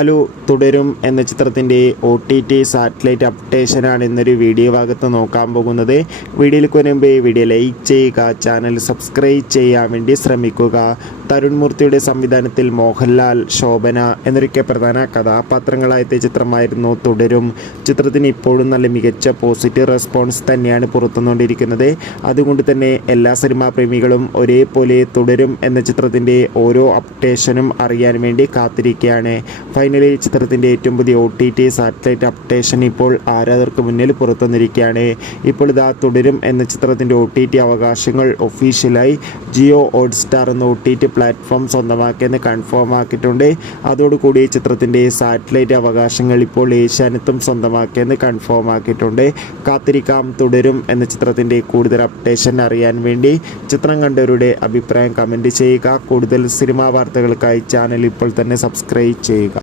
Hello, തുടരും എന്ന ചിത്രത്തിൻ്റെ OTT സാറ്റലൈറ്റ് അപ്ഡേഷനാണ് ഇന്നൊരു വീഡിയോ ഭാഗത്ത് നോക്കാൻ പോകുന്നത്. വീഡിയോയിലേക്ക് വരുമ്പോൾ വീഡിയോ ലൈക്ക് ചെയ്യുക, ചാനൽ സബ്സ്ക്രൈബ് ചെയ്യാൻ വേണ്ടി ശ്രമിക്കുക. തരുൺ മൂർത്തിയുടെ സംവിധാനത്തിൽ മോഹൻലാൽ, ശോഭന എന്നൊക്കെ പ്രധാന കഥാപാത്രങ്ങളായെത്തിയ ചിത്രമായിരുന്നു തുടരും. ചിത്രത്തിന് ഇപ്പോഴും നല്ല മികച്ച പോസിറ്റീവ് റെസ്പോൺസ് തന്നെയാണ് പുറത്തുകൊണ്ടിരിക്കുന്നത്. അതുകൊണ്ട് തന്നെ എല്ലാ സിനിമാ പ്രേമികളും ഒരേപോലെ തുടരും എന്ന ചിത്രത്തിൻ്റെ ഓരോ അപ്ഡേഷനും അറിയാൻ വേണ്ടി കാത്തിരിക്കുകയാണ്. ഫൈനലി ചിത്രത്തിൻ്റെ ഏറ്റവും പുതിയ OTT സാറ്റലൈറ്റ് അപ്ഡേഷൻ ഇപ്പോൾ ആരാധകർക്ക് മുന്നിൽ പുറത്തുവന്നിരിക്കുകയാണ്. ഇപ്പോൾ ഇതാ തുടരും എന്ന ചിത്രത്തിൻ്റെ OTT അവകാശങ്ങൾ ഒഫീഷ്യലായി ജിയോ ഹോട്ട്സ്റ്റാർ എന്ന OTT പ്ലാറ്റ്ഫോം സ്വന്തമാക്കിയെന്ന് കൺഫേം ആക്കിയിട്ടുണ്ട്. അതോടുകൂടി ചിത്രത്തിൻ്റെ സാറ്റലൈറ്റ് അവകാശങ്ങൾ ഇപ്പോൾ ഏഷ്യാനെറ്റും സ്വന്തമാക്കിയെന്ന് കൺഫേം ആക്കിയിട്ടുണ്ട്. കാത്തിരിക്കാം തുടരും എന്ന ചിത്രത്തിൻ്റെ കൂടുതൽ അപ്ഡേഷൻ അറിയാൻ വേണ്ടി. ചിത്രം കണ്ടവരുടെ അഭിപ്രായം കമൻറ്റ് ചെയ്യുക. കൂടുതൽ സിനിമാ വാർത്തകൾക്കായി ചാനൽ ഇപ്പോൾ തന്നെ സബ്സ്ക്രൈബ് ചെയ്യുക.